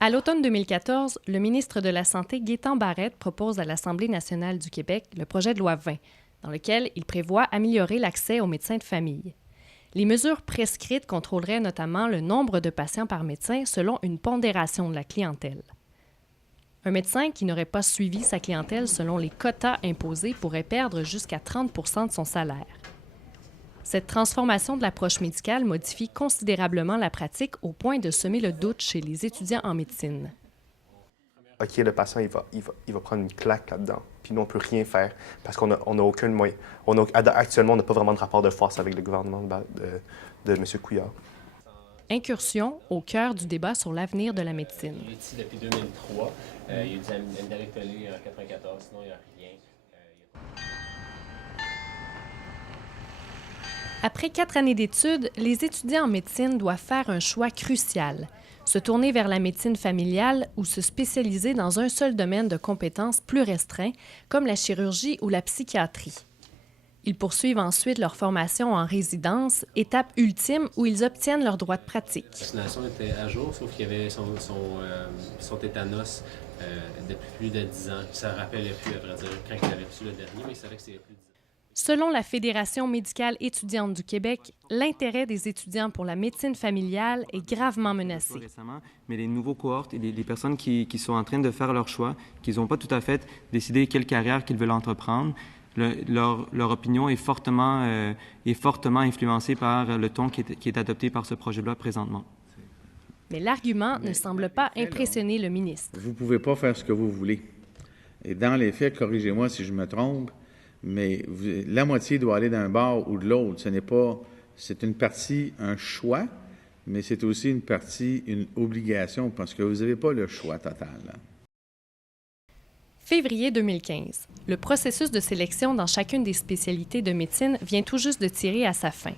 À l'automne 2014, le ministre de la Santé, Gaétan Barrette, propose à l'Assemblée nationale du Québec le projet de loi 20, dans lequel il prévoit améliorer l'accès aux médecins de famille. Les mesures prescrites contrôleraient notamment le nombre de patients par médecin selon une pondération de la clientèle. Un médecin qui n'aurait pas suivi sa clientèle selon les quotas imposés pourrait perdre jusqu'à 30 % de son salaire. Cette transformation de l'approche médicale modifie considérablement la pratique au point de semer le doute chez les étudiants en médecine. OK, le patient, il va prendre une claque là-dedans. Puis nous, on ne peut rien faire parce qu'on n'a aucun moyen. Actuellement, on n'a pas vraiment de rapport de force avec le gouvernement de M. Couillard. Incursion au cœur du débat sur l'avenir de la médecine. Il est ici depuis 2003. Il y a eu du amygdalectomie en 1994, sinon il n'y a rien. Après 4 années d'études, les étudiants en médecine doivent faire un choix crucial. Se tourner vers la médecine familiale ou se spécialiser dans un seul domaine de compétences plus restreint, comme la chirurgie ou la psychiatrie. Ils poursuivent ensuite leur formation en résidence, étape ultime où ils obtiennent leur droit de pratique. La vaccination était à jour, sauf qu'il y avait son tétanos depuis plus de 10 ans. Ça ne rappelait plus, à vrai dire, quand il avait reçu le dernier, mais il savait que c'était plus de 10 ans. Selon la Fédération médicale étudiante du Québec, l'intérêt des étudiants pour la médecine familiale est gravement menacé. Récemment, mais les nouveaux cohortes et les personnes qui sont en train de faire leur choix, qui n'ont pas tout à fait décidé quelle carrière qu'ils veulent entreprendre, leur opinion est fortement influencée par le ton qui est adopté par ce projet de loi présentement. Mais l'argument ne semble pas impressionner le ministre. Vous ne pouvez pas faire ce que vous voulez. Et dans les faits, corrigez-moi si je me trompe, mais la moitié doit aller d'un bord ou de l'autre. C'est une partie, un choix, mais c'est aussi une partie, une obligation, parce que vous n'avez pas le choix total. Là. Février 2015. Le processus de sélection dans chacune des spécialités de médecine vient tout juste de tirer à sa fin.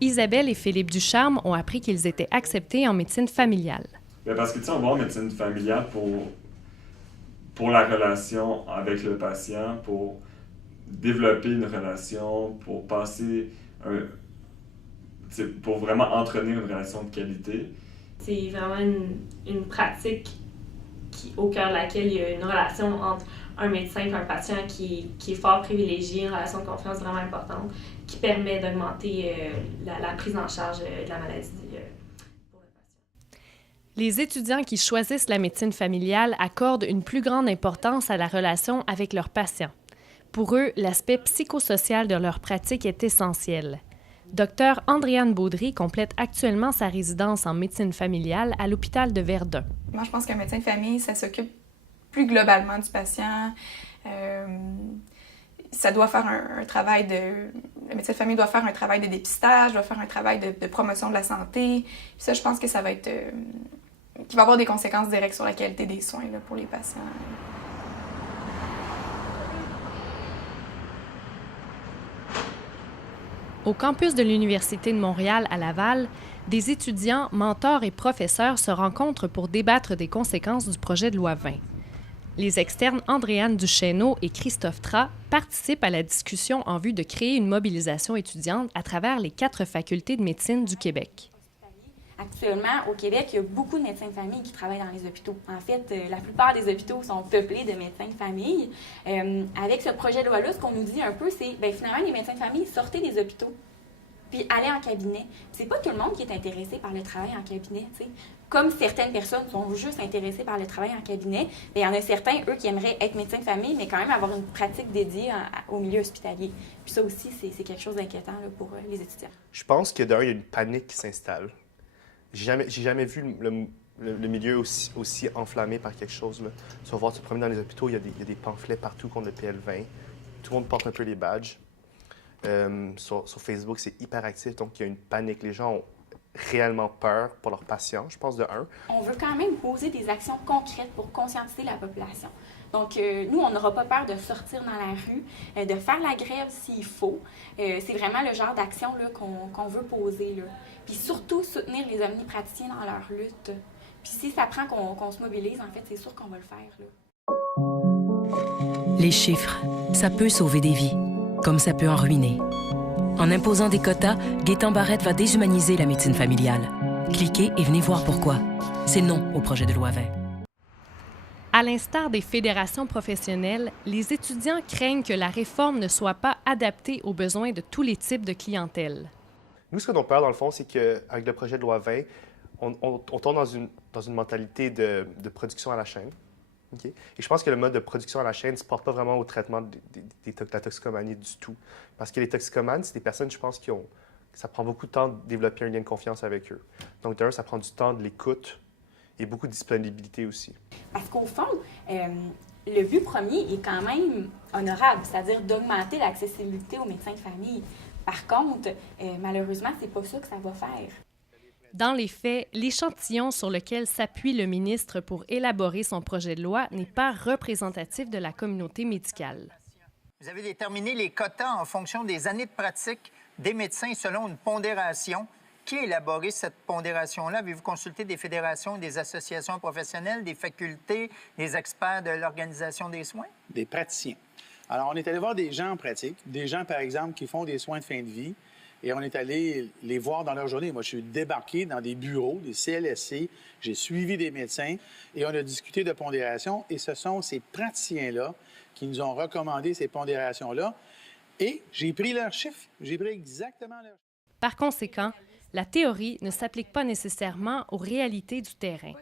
Isabelle et Philippe Ducharme ont appris qu'ils étaient acceptés en médecine familiale. Bien parce que, tu sais, on va en médecine familiale pour la relation avec le patient, pour développer une relation, pour pour vraiment entretenir une relation de qualité. C'est vraiment une pratique au cœur de laquelle il y a une relation entre un médecin et un patient qui est fort privilégiée, une relation de confiance vraiment importante, qui permet d'augmenter la prise en charge de la maladie pour le patient. Les étudiants qui choisissent la médecine familiale accordent une plus grande importance à la relation avec leurs patients. Pour eux, l'aspect psychosocial de leur pratique est essentiel. Dr Andréane Baudry complète actuellement sa résidence en médecine familiale à l'hôpital de Verdun. Moi, je pense qu'un médecin de famille, ça s'occupe plus globalement du patient. Ça doit faire un travail le médecin de famille doit faire un travail de dépistage, doit faire un travail de promotion de la santé. Puis ça, je pense que ça va être... qui va avoir des conséquences directes sur la qualité des soins là, pour les patients. Au campus de l'Université de Montréal à Laval, des étudiants, mentors et professeurs se rencontrent pour débattre des conséquences du projet de loi 20. Les externes Andréane Duchesneau et Christophe Trat participent à la discussion en vue de créer une mobilisation étudiante à travers les 4 facultés de médecine du Québec. Actuellement, au Québec, il y a beaucoup de médecins de famille qui travaillent dans les hôpitaux. En fait, la plupart des hôpitaux sont peuplés de médecins de famille. Avec ce projet de loi-là, ce qu'on nous dit un peu, c'est finalement, les médecins de famille, sortez des hôpitaux, puis allez en cabinet. C'est pas tout le monde qui est intéressé par le travail en cabinet, tu sais. Comme certaines personnes sont juste intéressées par le travail en cabinet, il y en a certains, eux, qui aimeraient être médecins de famille, mais quand même avoir une pratique dédiée au milieu hospitalier. Puis ça aussi, c'est quelque chose d'inquiétant là, pour les étudiants. Je pense que d'un, il y a une panique qui s'installe. J'ai jamais vu le milieu aussi enflammé par quelque chose. Là. Tu vas voir, tu te promènes dans les hôpitaux, il y a des pamphlets partout contre le PL20. Tout le monde porte un peu les badges. Sur Facebook, c'est hyper actif, donc il y a une panique. Les gens ont réellement peur pour leurs patients, je pense, de un. On veut quand même poser des actions concrètes pour conscientiser la population. Donc, nous, on n'aura pas peur de sortir dans la rue, de faire la grève s'il faut. C'est vraiment le genre d'action là, qu'on veut poser. Là. Puis surtout, soutenir les omnipraticiens dans leur lutte. Puis si ça prend qu'on se mobilise, en fait, c'est sûr qu'on va le faire. Là. Les chiffres, ça peut sauver des vies, comme ça peut en ruiner. En imposant des quotas, Gaétan Barrette va déshumaniser la médecine familiale. Cliquez et venez voir pourquoi. c'est non au projet de loi 20. À l'instar des fédérations professionnelles, les étudiants craignent que la réforme ne soit pas adaptée aux besoins de tous les types de clientèle. Nous, ce que l'on peur, dans le fond, c'est qu'avec le projet de loi 20, on tombe dans une mentalité de production à la chaîne. Okay? Et je pense que le mode de production à la chaîne ne se porte pas vraiment au traitement de la toxicomanie du tout. Parce que les toxicomanes, c'est des personnes, je pense, ça prend beaucoup de temps de développer un lien de confiance avec eux. Donc, d'un, ça prend du temps de l'écoute et beaucoup de disponibilité aussi. Parce qu'au fond, le but premier est quand même honorable, c'est-à-dire d'augmenter l'accessibilité aux médecins de famille. Par contre, malheureusement, c'est pas ça que ça va faire. Dans les faits, l'échantillon sur lequel s'appuie le ministre pour élaborer son projet de loi n'est pas représentatif de la communauté médicale. Vous avez déterminé les quotas en fonction des années de pratique des médecins selon une pondération. Qui a élaboré cette pondération-là? Avez-vous consulté des fédérations, des associations professionnelles, des facultés, des experts de l'organisation des soins? Des praticiens. Alors, on est allé voir des gens en pratique, des gens, par exemple, qui font des soins de fin de vie, et on est allé les voir dans leur journée. Moi, je suis débarqué dans des bureaux, des CLSC, j'ai suivi des médecins, et on a discuté de pondération, et ce sont ces praticiens-là qui nous ont recommandé ces pondérations-là, et j'ai pris leurs chiffres, j'ai pris exactement leurs chiffres. Par conséquent, la théorie ne s'applique pas nécessairement aux réalités du terrain.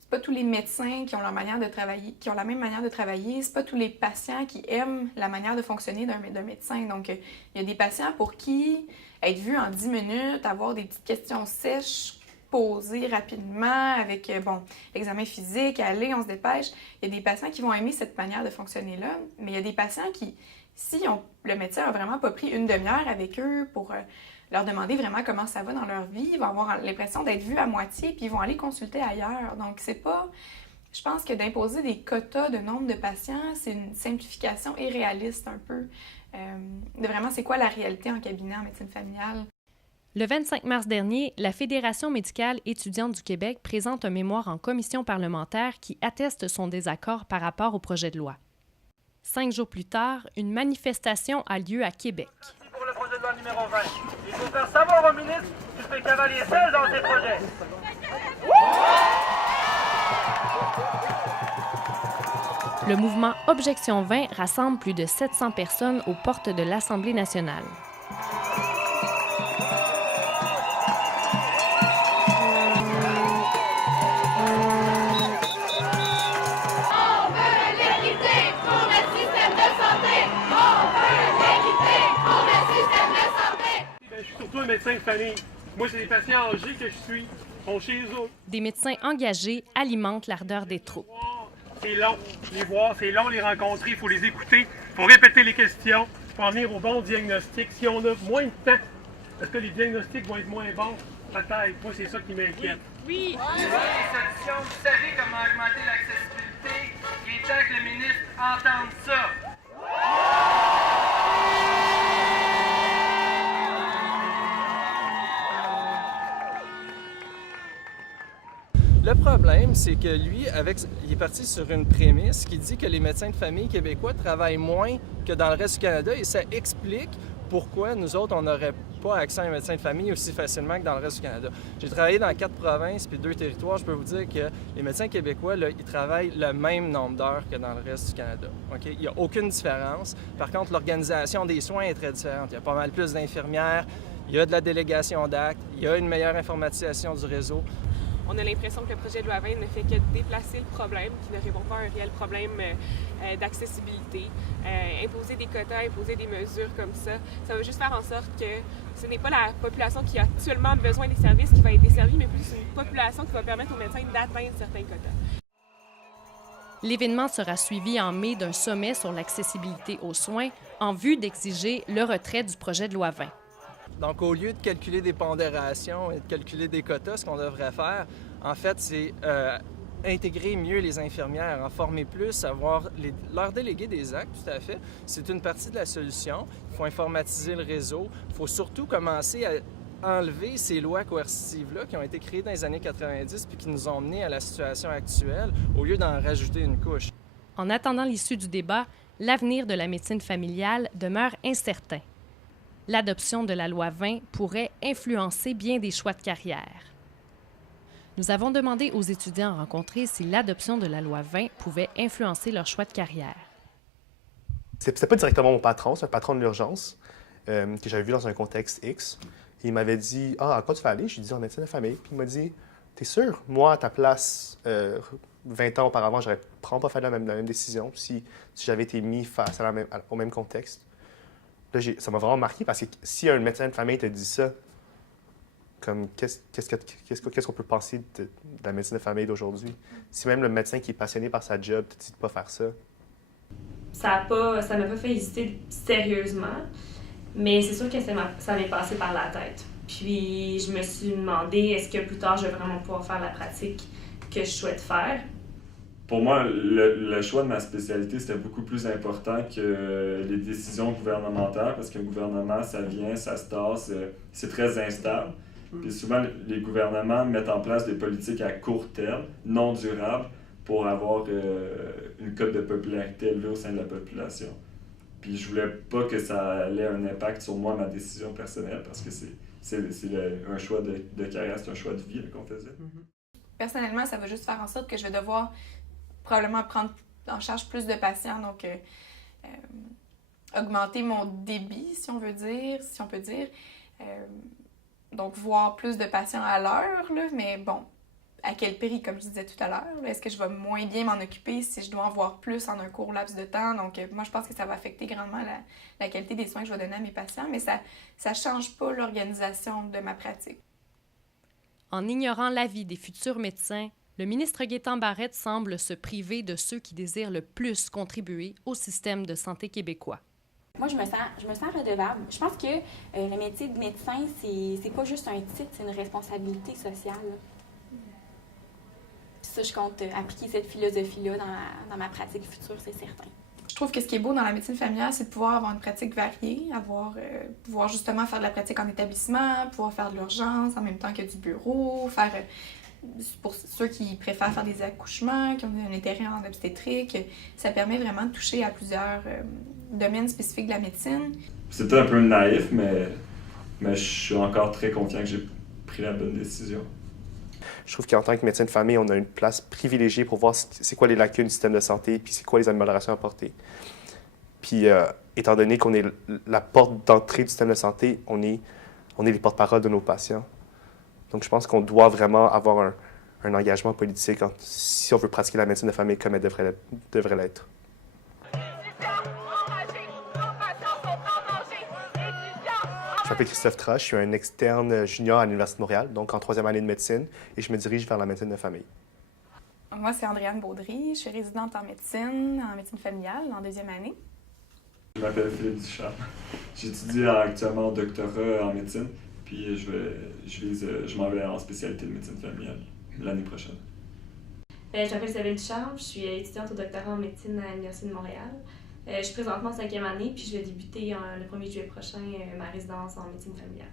C'est pas tous les médecins qui ont leur manière de travailler, qui ont la même manière de travailler. C'est pas tous les patients qui aiment la manière de fonctionner d'un médecin. Donc, il y a des patients pour qui être vu en 10 minutes, avoir des petites questions sèches, posées rapidement, avec, l'examen physique, aller, on se dépêche. Il y a des patients qui vont aimer cette manière de fonctionner-là, mais il y a des patients qui, le médecin a vraiment pas pris une demi-heure avec eux pour leur demander vraiment comment ça va dans leur vie, ils vont avoir l'impression d'être vus à moitié, puis ils vont aller consulter ailleurs. Donc, c'est pas... Je pense que d'imposer des quotas de nombre de patients, c'est une simplification irréaliste un peu de vraiment c'est quoi la réalité en cabinet en médecine familiale. Le 25 mars dernier, la Fédération médicale étudiante du Québec présente un mémoire en commission parlementaire qui atteste son désaccord par rapport au projet de loi. 5 jours plus tard, une manifestation a lieu à Québec. Pour le projet de loi numéro 20, il faut faire savoir au ministre qu'il fait cavalier seul dans ses projets. Le mouvement Objection 20 rassemble plus de 700 personnes aux portes de l'Assemblée nationale. Je suis surtout un médecin de famille. Moi, c'est des patients âgés que je suis. Ils sont chez eux. Des médecins engagés alimentent l'ardeur des troupes. C'est long, les voir, c'est long, les rencontrer, il faut les écouter, il faut répéter les questions, il faut en venir au bon diagnostic. Si on a moins de temps, est-ce que les diagnostics vont être moins bons? Peut-être. Moi, c'est ça qui m'inquiète. Oui! Solutions, vous savez comment augmenter l'accessibilité. Il est temps que le ministre entende ça. Le problème, c'est que lui, il est parti sur une prémisse qui dit que les médecins de famille québécois travaillent moins que dans le reste du Canada et ça explique pourquoi nous autres, on n'aurait pas accès à un médecin de famille aussi facilement que dans le reste du Canada. J'ai travaillé dans 4 provinces puis 2 territoires. Je peux vous dire que les médecins québécois, là, ils travaillent le même nombre d'heures que dans le reste du Canada. Okay? Il n'y a aucune différence. Par contre, l'organisation des soins est très différente. Il y a pas mal plus d'infirmières, il y a de la délégation d'actes, il y a une meilleure informatisation du réseau. On a l'impression que le projet de loi 20 ne fait que déplacer le problème, qui ne répond pas à un réel problème d'accessibilité. Imposer des quotas, imposer des mesures comme ça va juste faire en sorte que ce n'est pas la population qui a actuellement besoin des services qui va être desservie, mais plus une population qui va permettre aux médecins d'atteindre certains quotas. L'événement sera suivi en mai d'un sommet sur l'accessibilité aux soins en vue d'exiger le retrait du projet de loi 20. Donc, au lieu de calculer des pondérations et de calculer des quotas, ce qu'on devrait faire, en fait, c'est intégrer mieux les infirmières, en former plus, leur déléguer des actes, tout à fait. C'est une partie de la solution. Il faut informatiser le réseau. Il faut surtout commencer à enlever ces lois coercitives-là qui ont été créées dans les années 90 puis qui nous ont menés à la situation actuelle, au lieu d'en rajouter une couche. En attendant l'issue du débat, l'avenir de la médecine familiale demeure incertain. L'adoption de la loi 20 pourrait influencer bien des choix de carrière. Nous avons demandé aux étudiants rencontrés si l'adoption de la loi 20 pouvait influencer leur choix de carrière. C'était pas directement mon patron, c'est un patron de l'urgence que j'avais vu dans un contexte X. Il m'avait dit « Ah, à quoi tu vas aller? » Je lui ai dit « En médecine de famille. » Puis il m'a dit « T'es sûr? Moi, à ta place, 20 ans auparavant, j'aurais probablement pas fait la même décision si j'avais été mis face au même contexte. » Là, ça m'a vraiment marqué parce que si un médecin de famille te dit ça, comme qu'est-ce qu'on peut penser de la médecine de famille d'aujourd'hui? Si même le médecin qui est passionné par sa job te dit de pas faire ça. Ça m'a pas fait hésiter sérieusement, mais c'est sûr que ça m'est passé par la tête. Puis je me suis demandé, est-ce que plus tard, je vais vraiment pouvoir faire la pratique que je souhaite faire? Pour moi, le choix de ma spécialité, c'était beaucoup plus important que les décisions gouvernementales, parce qu'un gouvernement, ça vient, ça se tasse, c'est très instable. Puis souvent, les gouvernements mettent en place des politiques à court terme, non durables, pour avoir une cote de popularité élevée au sein de la population. Puis je voulais pas que ça ait un impact sur moi, ma décision personnelle, parce que c'est un choix de carrière, c'est un choix de vie là, qu'on faisait. Personnellement, ça va juste faire en sorte que je vais devoir probablement prendre en charge plus de patients, donc augmenter mon débit, si on peut dire. Donc, voir plus de patients à l'heure, là, mais bon, à quel prix, comme je disais tout à l'heure? Est-ce que je vais moins bien m'en occuper si je dois en voir plus en un court laps de temps? Donc, moi, je pense que ça va affecter grandement la qualité des soins que je vais donner à mes patients, mais ça ne change pas l'organisation de ma pratique. En ignorant l'avis des futurs médecins, le ministre Gaétan Barrette semble se priver de ceux qui désirent le plus contribuer au système de santé québécois. Moi, je me sens redevable. Je pense que le métier de médecin, c'est pas juste un titre, c'est une responsabilité sociale. Puis ça, je compte appliquer cette philosophie-là dans ma pratique future, c'est certain. Je trouve que ce qui est beau dans la médecine familiale, c'est de pouvoir avoir une pratique variée, pouvoir justement faire de la pratique en établissement, pouvoir faire de l'urgence en même temps que du bureau, pour ceux qui préfèrent faire des accouchements, qui ont un intérêt en obstétrique, ça permet vraiment de toucher à plusieurs domaines spécifiques de la médecine. C'était un peu naïf, mais je suis encore très confiant que j'ai pris la bonne décision. Je trouve qu'en tant que médecin de famille, on a une place privilégiée pour voir c'est quoi les lacunes du système de santé, puis c'est quoi les améliorations à apporter. Puis, étant donné qu'on est la porte d'entrée du système de santé, on est les porte-parole de nos patients. Donc, je pense qu'on doit vraiment avoir un engagement politique si on veut pratiquer la médecine de famille comme elle devrait l'être. Je m'appelle Christophe Troche, je suis un externe junior à l'Université de Montréal, donc en 3e année de médecine, et je me dirige vers la médecine de famille. Moi, c'est Andréane Baudry, je suis résidente en médecine familiale, en 2e année. Je m'appelle Philippe Duchamp. J'étudie actuellement au doctorat en médecine, puis je m'en vais en spécialité de médecine familiale l'année prochaine. Je m'appelle Isabelle Duchamp, je suis étudiante au doctorat en médecine à l'Université de Montréal. Je suis présentement en 5e année, puis je vais débuter le 1er juillet prochain ma résidence en médecine familiale.